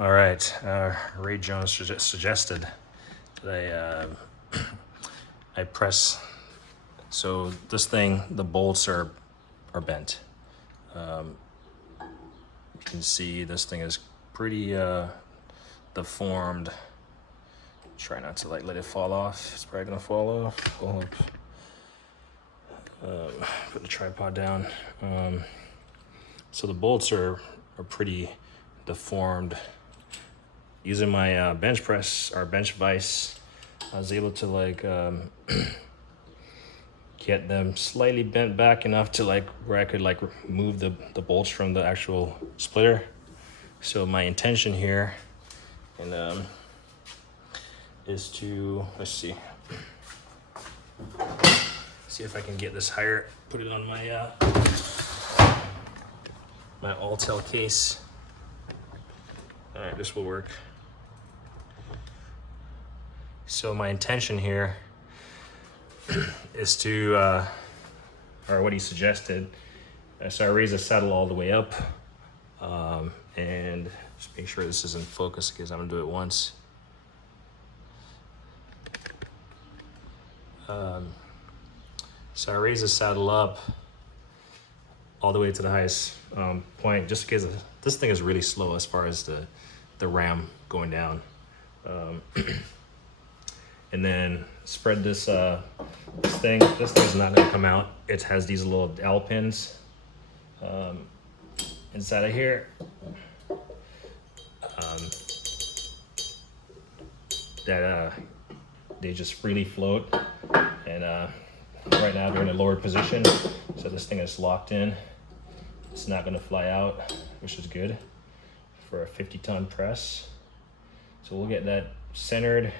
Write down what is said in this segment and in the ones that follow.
All right, Ray Jones suggested that I press. So this thing, the bolts are bent. You can see this thing is pretty deformed. Try not to let it fall off. It's probably gonna fall off. Hold up. Put the tripod down. So the bolts are pretty deformed. Using my bench press or bench vise, I was able to get them slightly bent back enough to where I could remove the bolts from the actual splitter. So my intention here is to, let's see if I can get this higher, put it on my my all-tail case. All right, this will work. So my intention here is to, or what he suggested, so I raise the saddle all the way up, and just make sure this is in focus because I'm gonna do it once. So I raise the saddle up all the way to the highest point, just because this thing is really slow as far as the ram going down. And then spread this thing. This thing's not gonna come out. It has these little dowel pins inside of here. That they just freely float, and right now they're in a lower position, so this thing is locked in. It's not gonna fly out, which is good for a 50-ton press. So we'll get that centered,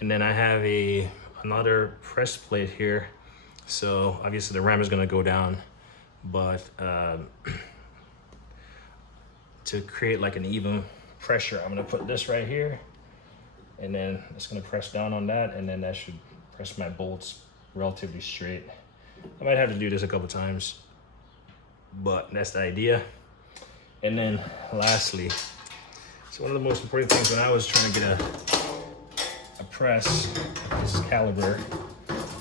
and then I have another press plate here. So obviously the ram is gonna go down, but to create an even pressure, I'm gonna put this right here, and then it's gonna press down on that, and then that should press my bolts relatively straight. I might have to do this a couple times, but that's the idea. And then lastly, so one of the most important things when I was trying to get a press this caliber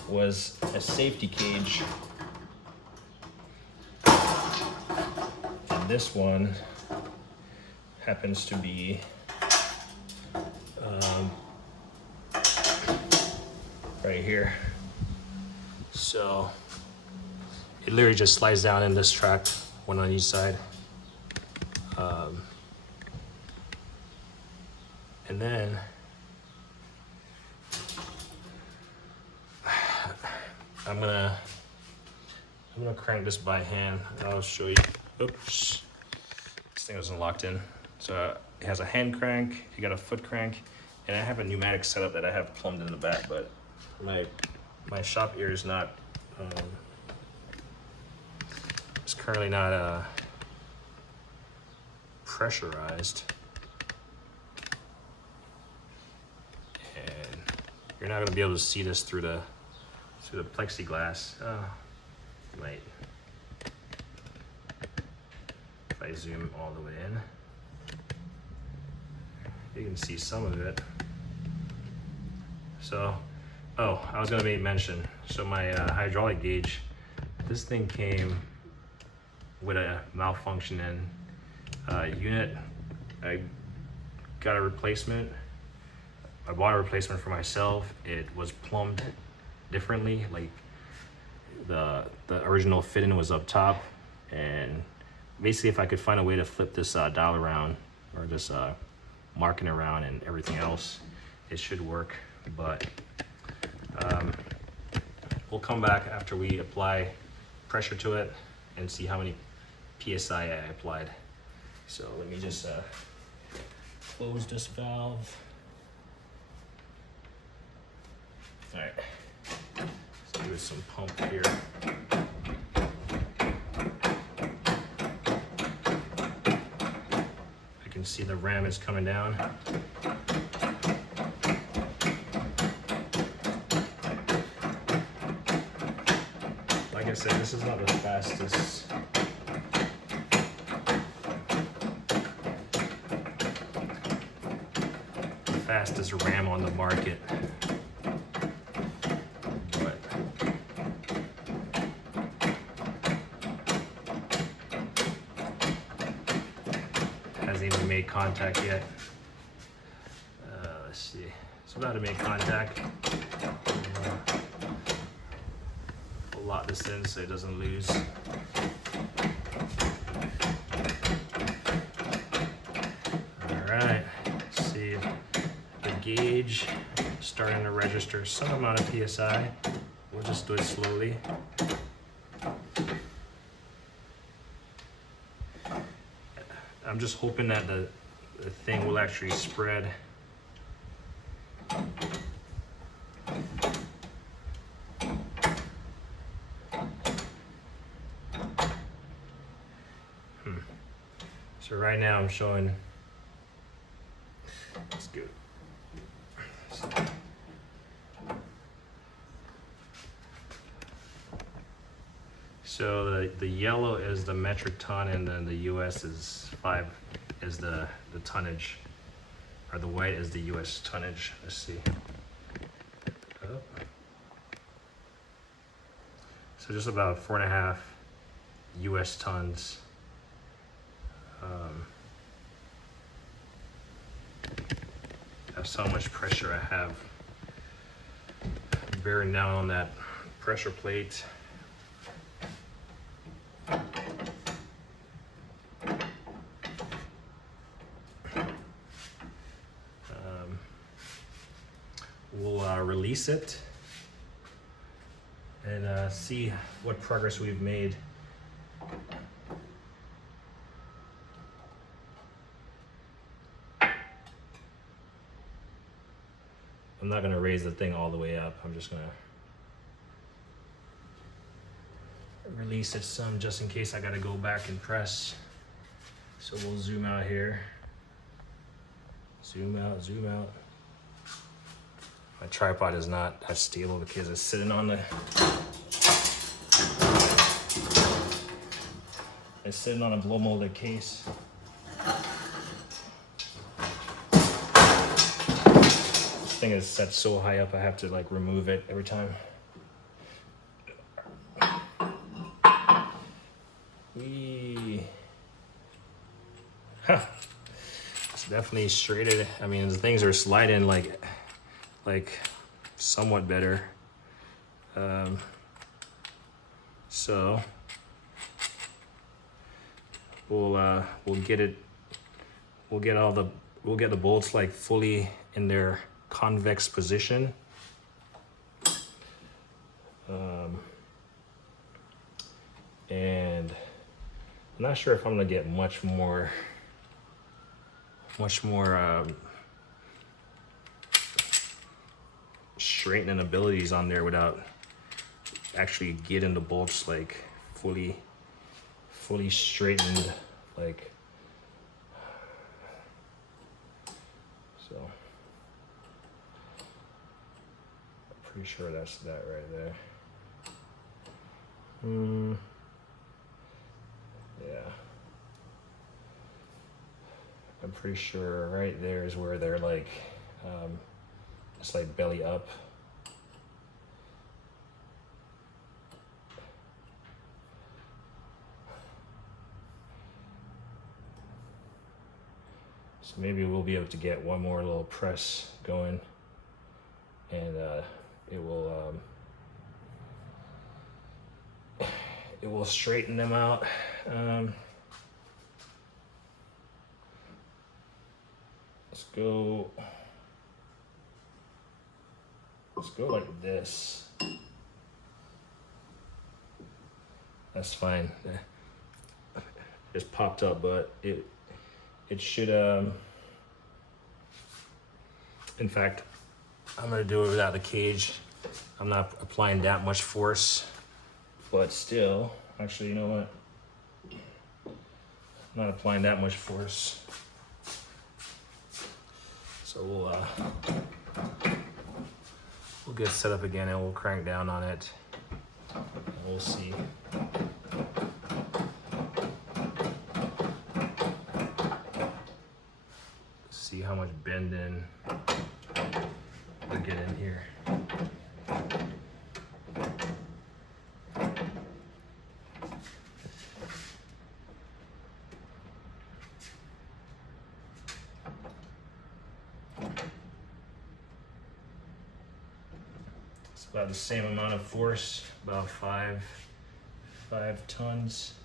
was a safety cage. And this one happens to be right here. So it literally just slides down in this track, one on each side. And then I'm gonna crank this by hand. I'll show you. Oops, this thing wasn't locked in. So it has a hand crank, you got a foot crank, and I have a pneumatic setup that I have plumbed in the back, but my shop ear is not, it's currently not pressurized. And you're not gonna be able to see this through the plexiglass. You might, if I zoom all the way in, you can see some of it. So, oh, I was gonna make mention. So my hydraulic gauge, this thing came with a malfunctioning unit. I got a replacement. I bought a replacement for myself. It was plumbed differently. The original fitting was up top, and basically if I could find a way to flip this dial around, or just marking around and everything else, it should work. But we'll come back after we apply pressure to it and see how many PSI I applied. So let me just close this valve. All right, let's do some pump here. I can see the ram is coming down. Like I said, this is not the fastest fastest ram on the market. But hasn't even made contact yet. Let's see. It's about to make contact. We'll lock this in so it doesn't lose. Alright, see the gauge starting to register some amount of PSI. We'll just do it slowly. I'm just hoping that the thing will actually spread. So right now I'm showing, that's good. So the yellow is the metric ton, and then the US is 5 is the tonnage, or the white is the US tonnage. Let's see. Oh. So just about 4.5 US tons. That's how much pressure I have bearing down on that pressure plate. We'll release it and see what progress we've made. I'm not gonna raise the thing all the way up. I'm just gonna release it some just in case I gotta go back and press. So we'll zoom out here. Zoom out, zoom out. My tripod is not as stable because it's sitting on the a blow molded case. This thing is set so high up I have to like remove it every time. It's definitely straighted. I mean, the things are sliding like somewhat better. So we'll get it. We'll get the bolts like fully in their convex position. And I'm not sure if I'm gonna get much more straightening abilities on there without actually getting the bolts like fully straightened, like so. I'm pretty sure that's that right there. Yeah, I'm pretty sure right there is where they're like it's like belly up. So maybe we'll be able to get one more little press going, and it will straighten them out. Let's go like this. That's fine. Just popped up, but it should in fact, I'm gonna do it without the cage. I'm not applying that much force, but still, actually, you know what? I'm not applying that much force. So we'll get set up again and we'll crank down on it. And we'll see. see how much bending we'll get in here. It's about the same amount of force, about five tons.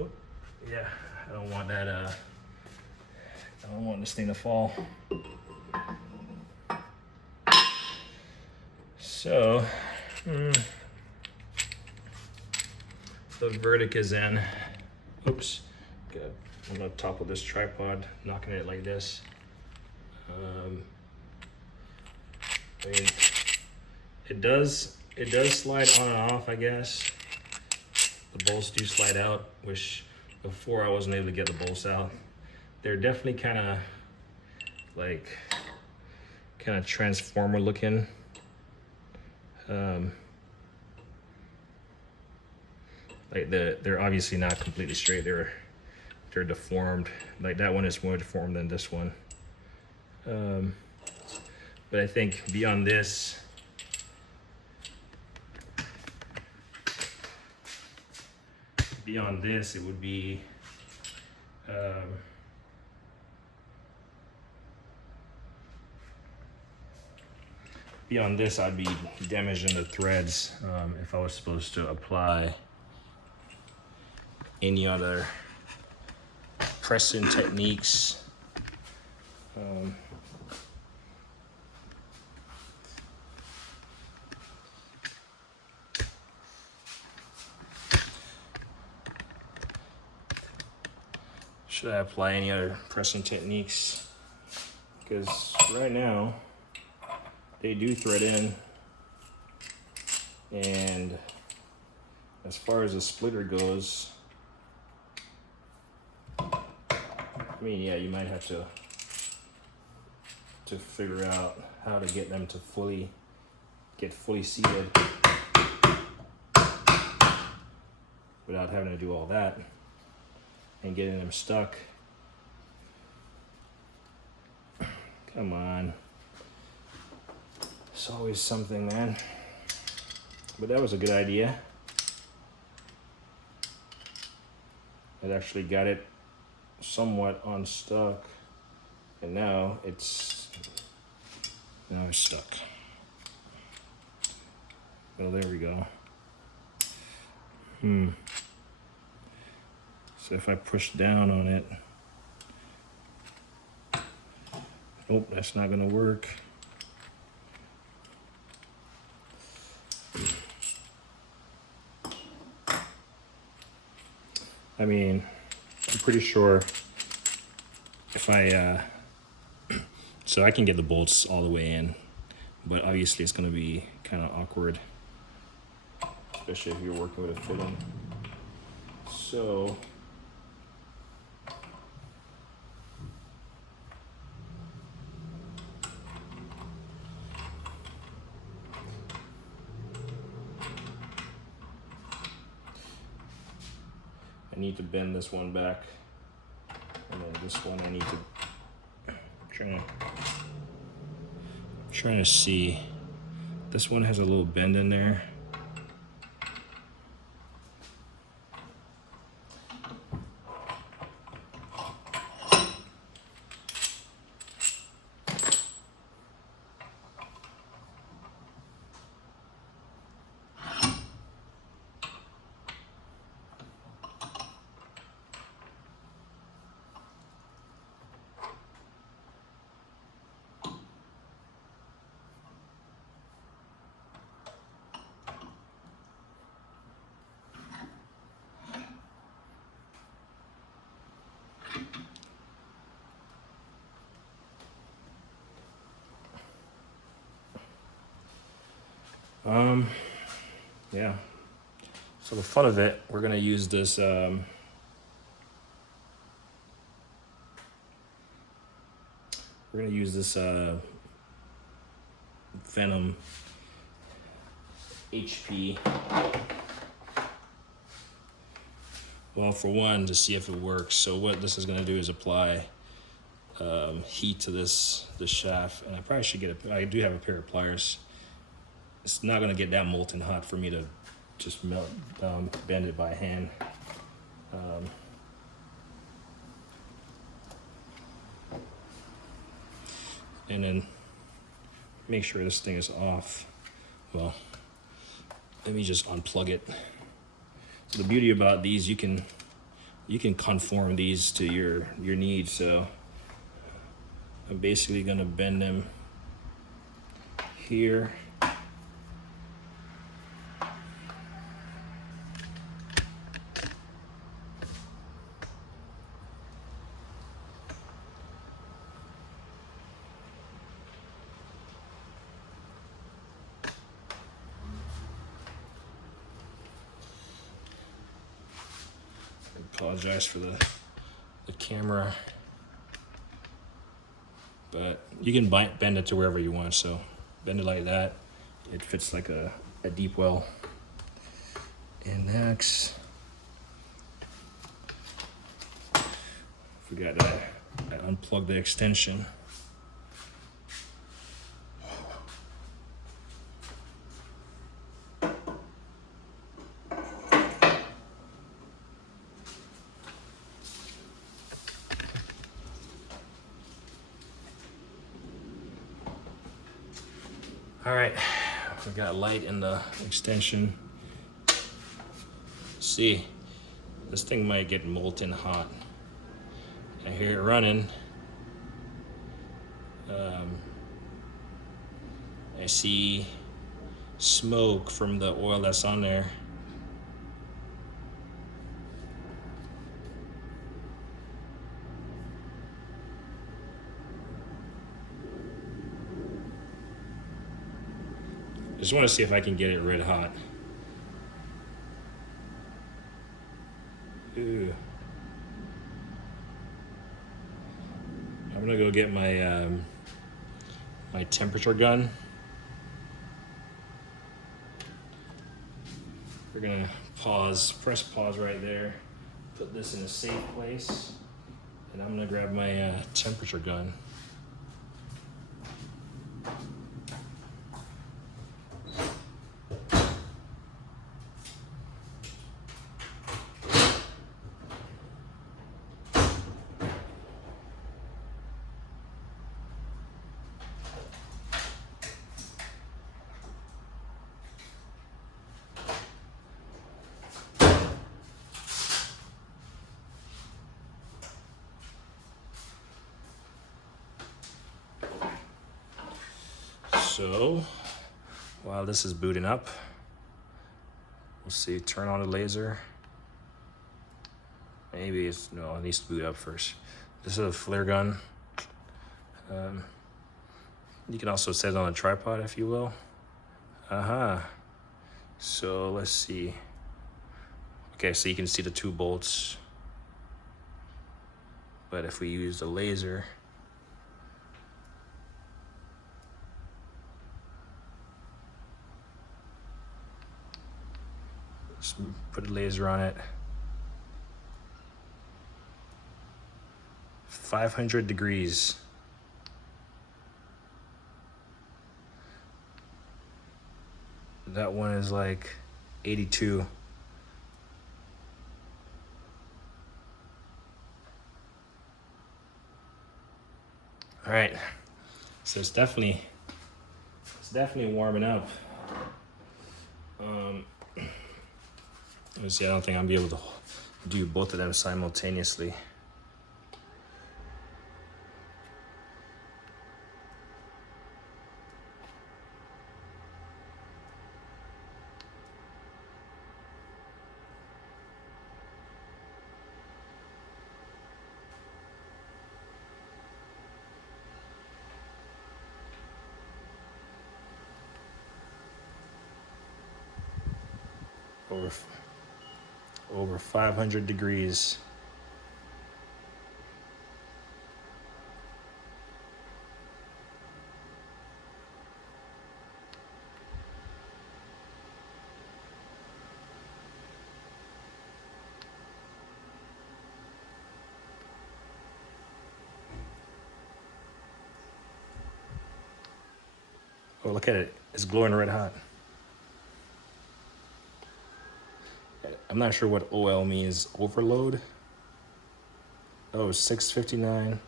Oh, yeah, I don't want that, I don't want this thing to fall. So, the verdict is in. Oops, I'm on top of this tripod, knocking it like this. I mean, it does slide on and off, I guess. The bolts do slide out, which before I wasn't able to get the bolts out. They're definitely kind of transformer looking. Like they're obviously not completely straight. They're deformed. Like that one is more deformed than this one. But I think beyond this, it would be beyond this, I'd be damaging the threads if I was supposed to apply any other pressing techniques. Should I apply any other pressing techniques? Because right now they do thread in, and as far as the splitter goes, I mean, yeah, you might have to figure out how to get them to fully seated without having to do all that and getting them stuck. Come on. It's always something, man. But that was a good idea. It actually got it somewhat unstuck, and now it's stuck. Well, there we go. So if I push down on it, oh, that's not gonna work. I mean, I'm pretty sure if I, so I can get the bolts all the way in, but obviously it's gonna be kind of awkward, especially if you're working with a fitting. So, I need to bend this one back, and then this one I need to, trying to see. This one has a little bend in there. Yeah. So the fun of it, we're gonna use this Venom HP Well, for one, to see if it works. So what this is gonna do is apply heat to this shaft, and I probably should get I do have a pair of pliers. It's not gonna get that molten hot for me to just bend it by hand. And then make sure this thing is off. Well, let me just unplug it. So the beauty about these, you can conform these to your needs. So I'm basically gonna bend them here. Apologize for the camera, but you can bend it to wherever you want. So bend it like that. It fits like a deep well. And next, forgot that I unplugged the extension. All right, we got light in the extension. See, this thing might get molten hot. I hear it running. I see smoke from the oil that's on there. Just want to see if I can get it red hot. Ooh. I'm gonna go get my my temperature gun. We're gonna press pause right there, put this in a safe place, and I'm gonna grab my temperature gun. So, while this is booting up, we'll see, turn on the laser. Maybe no, it needs to boot up first. This is a flare gun. You can also set it on a tripod if you will. So let's see. Okay, so you can see the 2 bolts. But if we use the laser, just put a laser on it. 500 degrees. That one is like 82. All right, so it's definitely warming up. Let's see, I don't think I'll be able to do both of them simultaneously. Over 500 degrees. Oh, look at it. It's glowing red hot. I'm not sure what OL means. Overload. Oh, 659,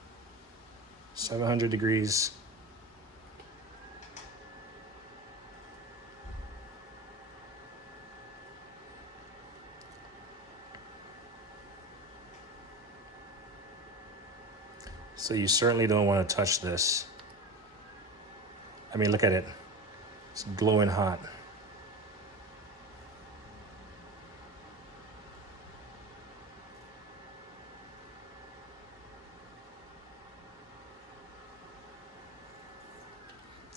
700 degrees. So you certainly don't want to touch this. I mean, look at it. It's glowing hot.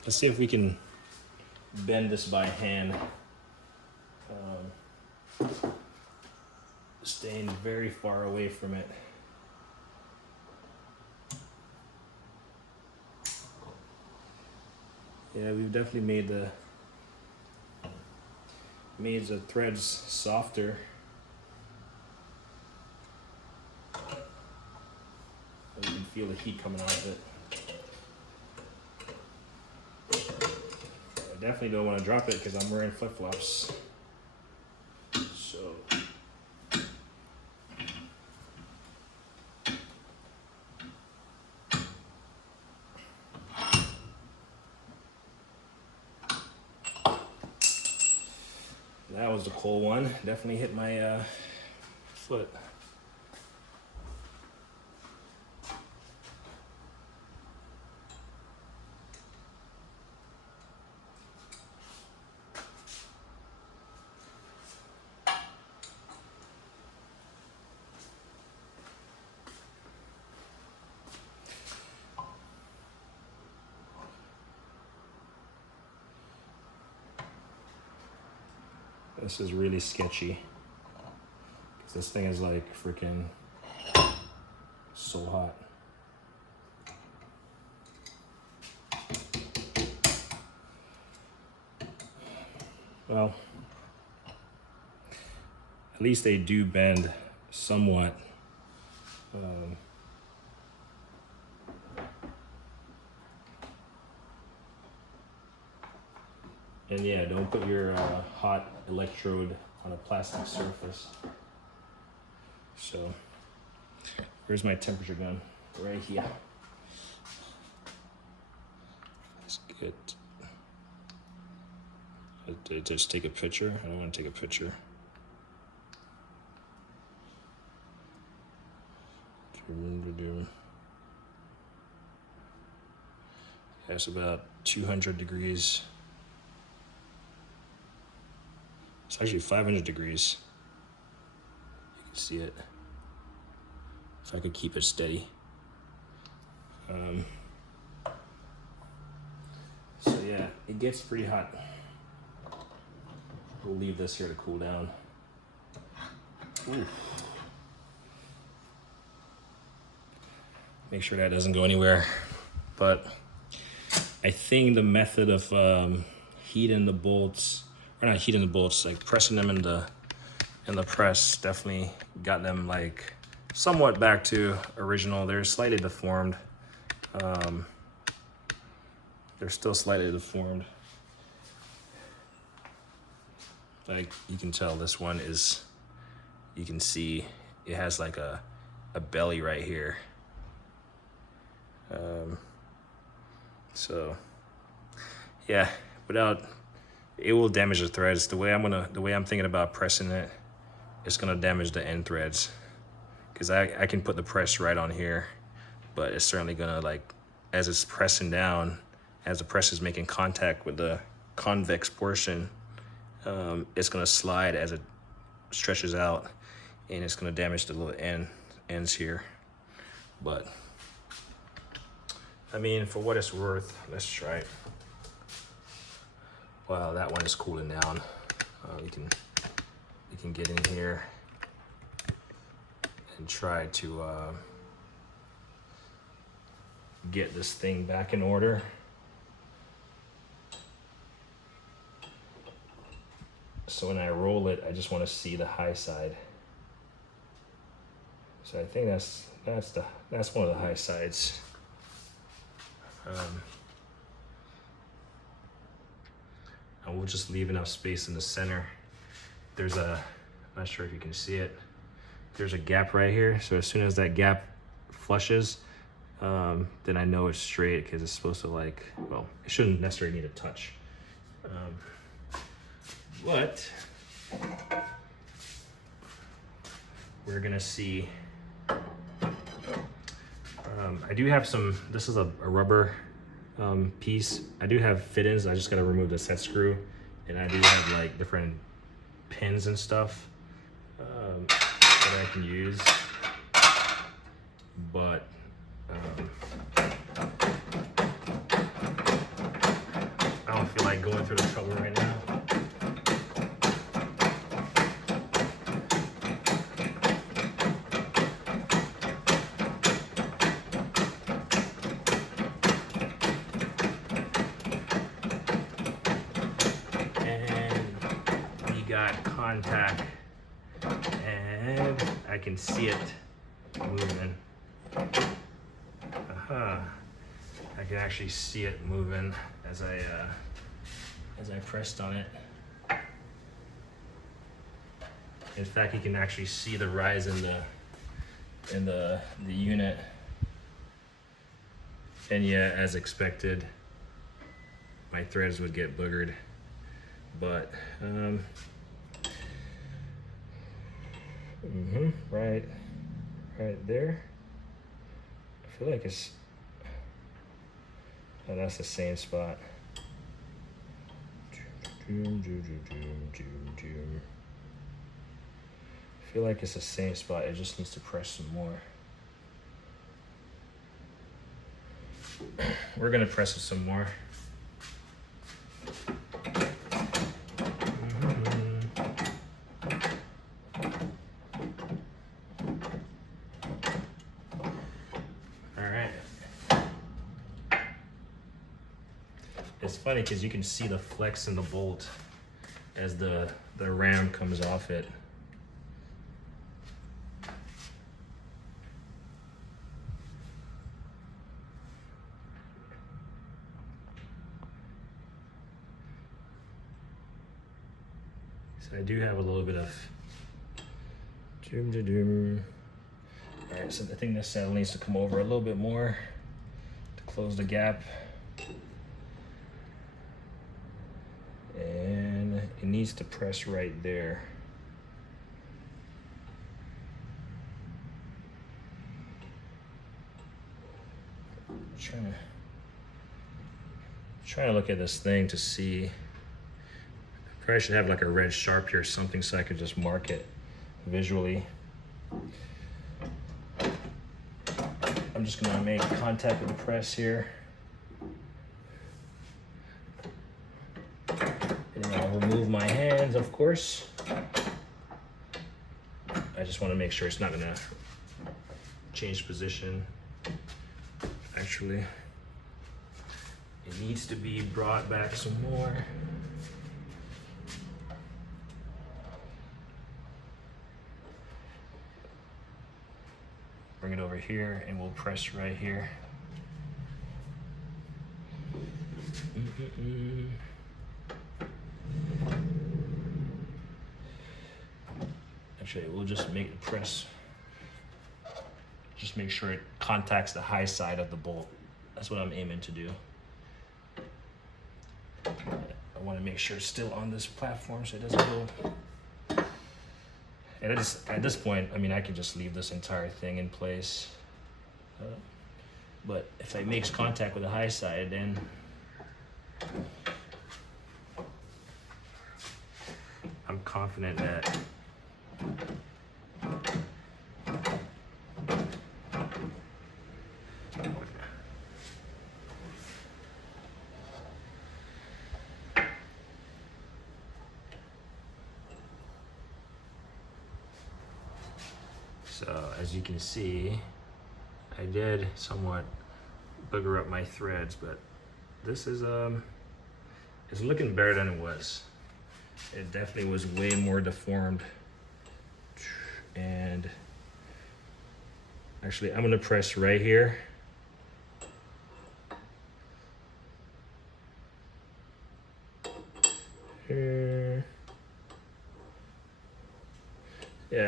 Let's see if we can bend this by hand. Staying very far away from it. Yeah, we've definitely made the threads softer. You can feel the heat coming out of it. I definitely don't want to drop it because I'm wearing flip-flops. So that was the cold one. Definitely hit my foot. This is really sketchy because this thing is like freaking so hot. Well, at least they do bend somewhat. And yeah, don't put your hot electrode on a plastic surface. So, where's my temperature gun? Right here. That's good. Just take a picture. I don't want to take a picture. That's about 200 degrees. It's actually 500 degrees. You can see it. If I could keep it steady. So yeah, it gets pretty hot. We'll leave this here to cool down. Ooh. Make sure that doesn't go anywhere. But I think the method of heating the bolts, or not heating the bolts, like pressing them in the press, definitely got them like somewhat back to original. They're slightly deformed. They're still slightly deformed. Like you can tell this one is, you can see it has like a belly right here. So yeah, it will damage the threads. The way I'm thinking about pressing it, it's gonna damage the end threads. Cause I can put the press right on here, but it's certainly gonna, like, as it's pressing down, as the press is making contact with the convex portion, it's gonna slide as it stretches out, and it's gonna damage the little ends here. But I mean, for what it's worth, let's try it. Wow, that one is cooling down. We can get in here and try to get this thing back in order. So when I roll it, I just want to see the high side. So I think that's one of the high sides. and we'll just leave enough space in the center. There's a, I'm not sure if you can see it, there's a gap right here. So as soon as that gap flushes, then I know it's straight, because it's supposed to, like, well, it shouldn't necessarily need a touch. But we're gonna see, I do have some, this is a rubber piece. I do have fit-ins. I just gotta remove the set screw, and I do have like different pins and stuff that I can use, but I don't feel like going through the trouble right now. Contact, and I can see it moving. I can actually see it moving as I pressed on it. In fact, you can actually see the rise in the unit. And yeah, as expected, my threads would get boogered, but right there. I feel like it's, oh, that's the same spot. I feel like it's the same spot. It just needs to press some more. We're gonna press it some more. It's funny because you can see the flex in the bolt as the ram comes off it. So I do have a little bit of doom. All right, so I think this saddle needs to come over a little bit more to close the gap. And it needs to press right there. Trying to look at this thing to see. Probably should have like a red Sharpie or something so I could just mark it visually. I'm just gonna make contact with the press here. And I'll remove my hands, of course. I just want to make sure it's not gonna change position. Actually, it needs to be brought back some more. Bring it over here and we'll press right here. Actually, we'll just make the press, just make sure it contacts the high side of the bolt. That's what I'm aiming to do. I want to make sure it's still on this platform so it doesn't go. And at this point, I mean, I can just leave this entire thing in place. But if it makes contact with the high side, then I'm confident that so, as you can see, I did somewhat booger up my threads, but this is it's looking better than it was. It definitely was way more deformed. And actually, I'm gonna press right here. Yeah,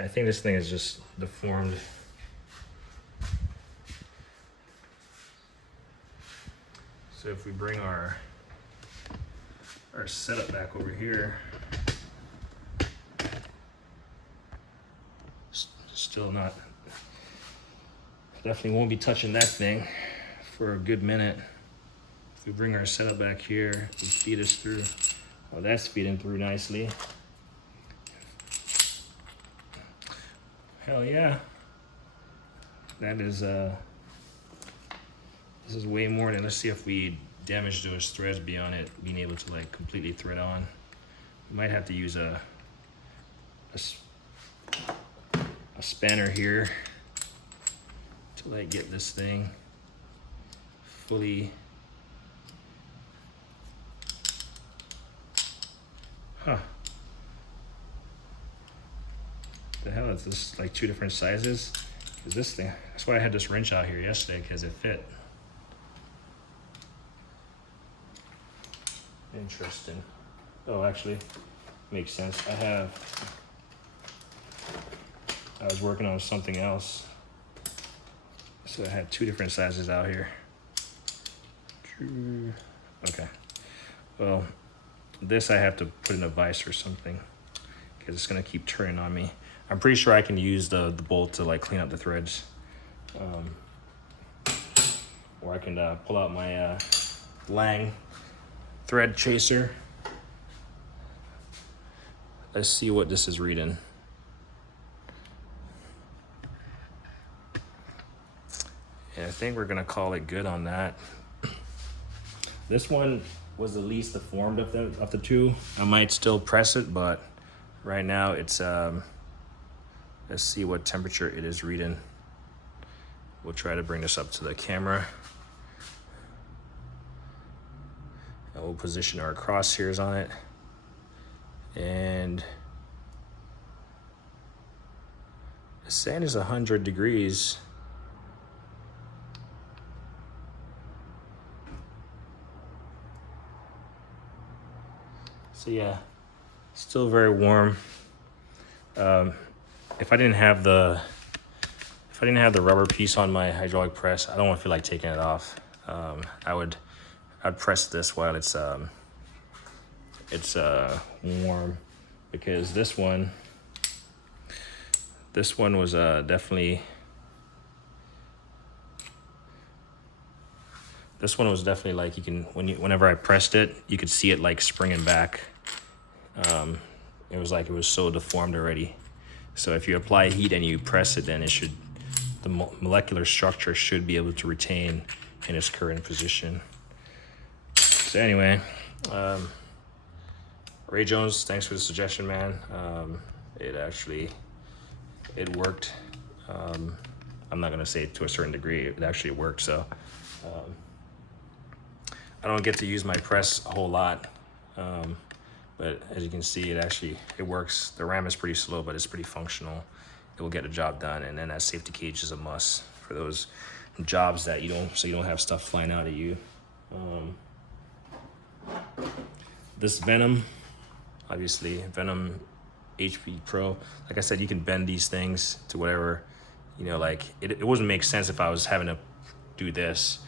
I think this thing is just deformed. So if we bring our setup back over here, still not, definitely won't be touching that thing for a good minute. If we bring our setup back here, we feed us through. Oh, that's feeding through nicely. Hell yeah. That is, this is way more than, let's see if we damage those threads beyond it being able to like completely thread on. We might have to use a spanner here to like get this thing fully. Huh. The hell is this, like 2 different sizes? Is this thing, that's why I had this wrench out here yesterday, because it fit. Interesting. Oh, actually, makes sense. I was working on something else, so I had 2 different sizes out here. Okay. Well, this I have to put in a vise or something, because it's gonna keep turning on me. I'm pretty sure I can use the bolt to like clean up the threads. Or I can pull out my Lang thread chaser. Let's see what this is reading. And I think we're gonna call it good on that. This one was the least deformed of the 2. I might still press it, but right now it's let's see what temperature it is reading. We'll try to bring this up to the camera. And we'll position our crosshairs on it. And the sand is 100 degrees. So yeah, still very warm. If I didn't have the rubber piece on my hydraulic press, I don't want to feel like taking it off. I'd press this while it's warm, because this one was definitely like, you can, whenever I pressed it, you could see it like springing back. It was like it was so deformed already. So if you apply heat and you press it, then the molecular structure should be able to retain in its current position. So anyway, Ray Jones, thanks for the suggestion, man. It worked. I'm not gonna say to a certain degree, it actually worked. So I don't get to use my press a whole lot, but as you can see, it works. The ram is pretty slow, but it's pretty functional. It will get the job done. And then that safety cage is a must for those jobs that you don't have stuff flying out at you. This Venom, obviously Venom HP Pro, like I said, you can bend these things to whatever, like it wouldn't make sense if I was having to do this.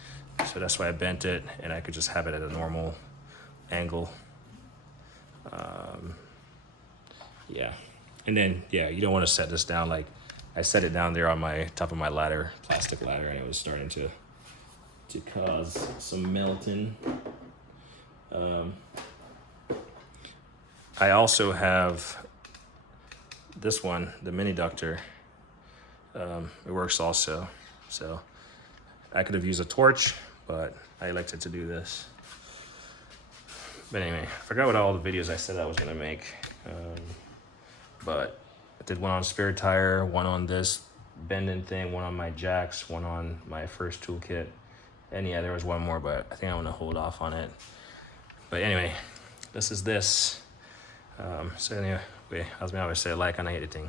So that's why I bent it, and I could just have it at a normal angle. Yeah, and then you don't want to set this down. Like I set it down there on my top of my ladder, plastic ladder, and it was starting to cause some melting. I also have this one, the mini ductor. It works also, so I could have used a torch, but I elected to do this. But anyway, I forgot what all the videos I said I was gonna make. But I did one on spare tire, one on this bending thing, one on my jacks, one on my first toolkit. And yeah, there was one more, but I think I want to hold off on it. But anyway, this is this. So anyway, as I always say, like and I hate it thing.